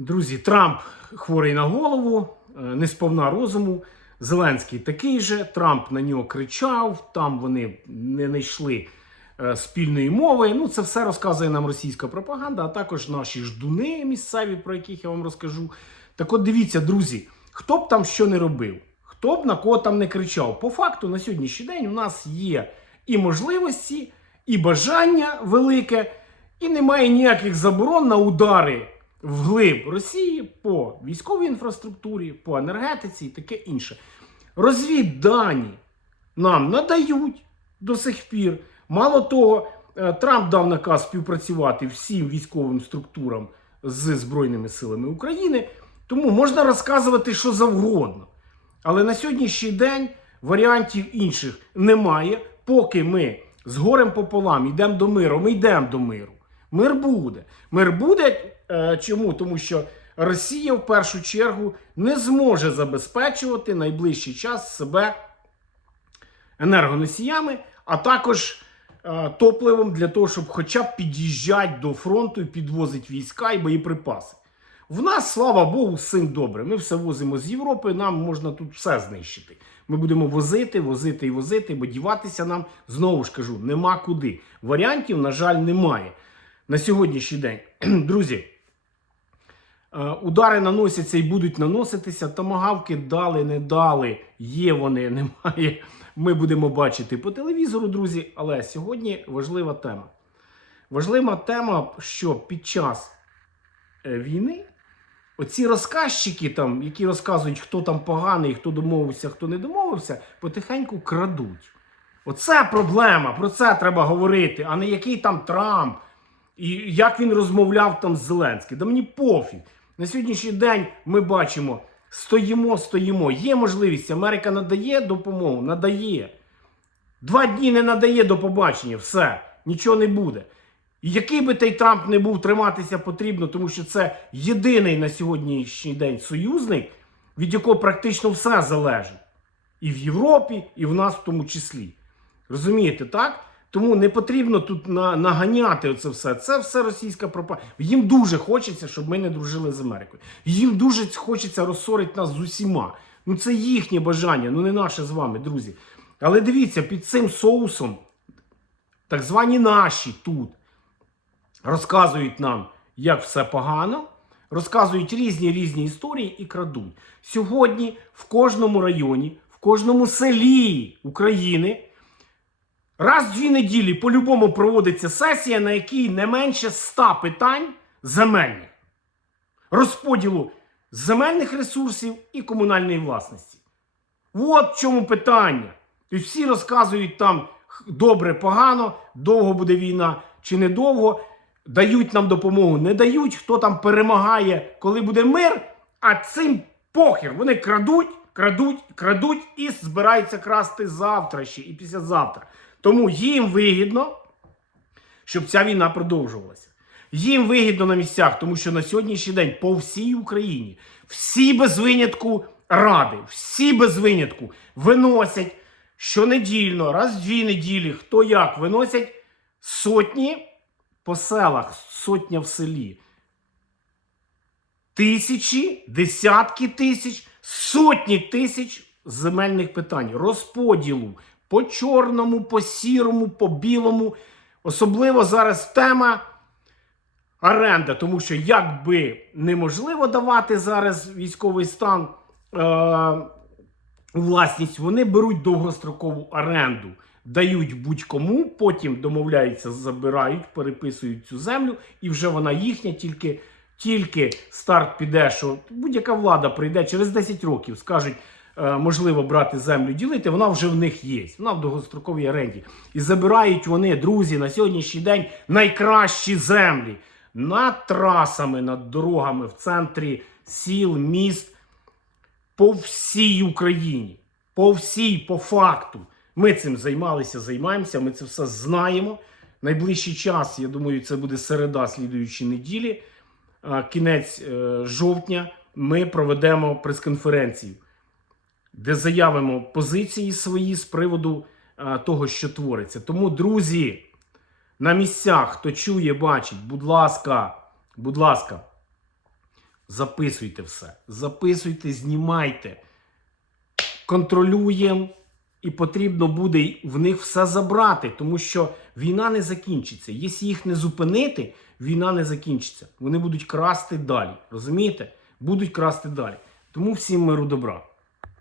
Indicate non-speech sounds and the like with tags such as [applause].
Друзі, Трамп хворий на голову, е, не сповна розуму. Зеленський такий же. Трамп на нього кричав, там вони не знайшли е, спільної мови. Ну, це все розказує нам російська пропаганда, а також наші ждуни місцеві, про яких я вам розкажу. Так от дивіться, друзі, хто б там що не робив, хто б на кого там не кричав. По факту, на сьогоднішній день у нас є і можливості, і бажання велике, і немає ніяких заборон на удари вглиб Росії по військовій інфраструктурі, по енергетиці і таке інше. Розвіддані нам надають до сих пір. Мало того, е, Трамп дав наказ співпрацювати всім військовим структурам з Збройними силами України. Тому можна розказувати що завгодно. Але на сьогоднішній день варіантів інших немає. Поки ми з горем пополам йдемо до миру, ми йдемо до миру. Мир буде. Мир буде е, чому? Тому що Росія в першу чергу не зможе забезпечувати найближчий час себе енергоносіями, а також е, топливом для того, щоб хоча б під'їжджати до фронту і підвозити війська і боєприпаси. В нас, слава Богу, цим добре. Ми все возимо з Європи, нам можна тут все знищити. Ми будемо возити, возити і возити, бо діватися нам, знову ж кажу, нема куди. Варіантів, на жаль, немає. На сьогоднішній день. [clears throat] Друзі, е, удари наносяться і будуть наноситися. Томагавки дали, не дали, є вони, [laughs] немає. Ми будемо бачити по телевізору, друзі. Але сьогодні важлива тема. Важлива тема, що під час е, війни оці розказчики, там, які розказують, хто там поганий, хто домовився, хто не домовився, потихеньку крадуть. Оце проблема, про це треба говорити, а не який там Трамп, і як він розмовляв там з Зеленським. Да мені пофіг. На сьогоднішній день ми бачимо, стоїмо, стоїмо. Є можливість, Америка надає допомогу, надає. Два дні не надає до побачення, все, нічого не буде. І який би той Трамп не був триматися потрібно, тому що це єдиний на сьогоднішній день союзник, від якого практично все залежить. І в Європі, і в нас в тому числі. Розумієте, так? Тому не потрібно тут на, наганяти оце все. Це все російська пропаганда. Їм дуже хочеться, щоб ми не дружили з Америкою. Їм дуже хочеться розсорити нас з усіма. Ну це їхнє бажання, ну не наше з вами, друзі. Але дивіться, під цим соусом, так звані наші тут, розказують нам, як все погано, розказують різні різні історії і крадуть. Сьогодні в кожному районі, в кожному селі України раз в дві неділі по-любому проводиться сесія, на якій не менше ста питань земельних, розподілу земельних ресурсів і комунальної власності. От в чому питання. І всі розказують там добре, погано, довго буде війна чи недовго. Дають нам допомогу, не дають, хто там перемагає, коли буде мир, а цим похер. Вони крадуть, крадуть, крадуть і збираються красти завтра ще і післязавтра. Тому їм вигідно, щоб ця війна продовжувалася. Їм вигідно на місцях, тому що на сьогоднішній день по всій Україні всі без винятку ради, всі без винятку виносять щонедільно, раз в дві неділі, хто як виносять сотні по селах, сотня в селі. Тисячі, десятки тисяч, сотні тисяч земельних питань, розподілу по чорному, по сірому, по білому. Особливо зараз тема оренда, тому що як би неможливо давати зараз військовий стан е- власність, вони беруть довгострокову оренду, дають будь-кому, потім домовляються, забирають, переписують цю землю, і вже вона їхня, тільки, тільки старт піде, що будь-яка влада прийде через 10 років, скажуть. Е, Можливо, брати землю, ділити, вона вже в них є. Вона в довгостроковій оренді. І забирають вони, друзі, на сьогоднішній день найкращі землі над трасами, над дорогами в центрі сіл, міст по всій Україні. По всій, по факту. Ми цим займалися, займаємося, ми це все знаємо. Найближчий час, я думаю, це буде середа слідуючої неділі, кінець е, жовтня, ми проведемо прес-конференцію, де заявимо позиції свої з приводу а, того, що твориться. Тому, друзі, на місцях, хто чує, бачить, будь ласка, будь ласка, Записуйте все. Записуйте, знімайте. Контролюємо. І потрібно буде в них все забрати, тому що війна не закінчиться. Якщо їх не зупинити, війна не закінчиться. Вони будуть красти далі. Розумієте? Будуть красти далі. Тому всім миру добра.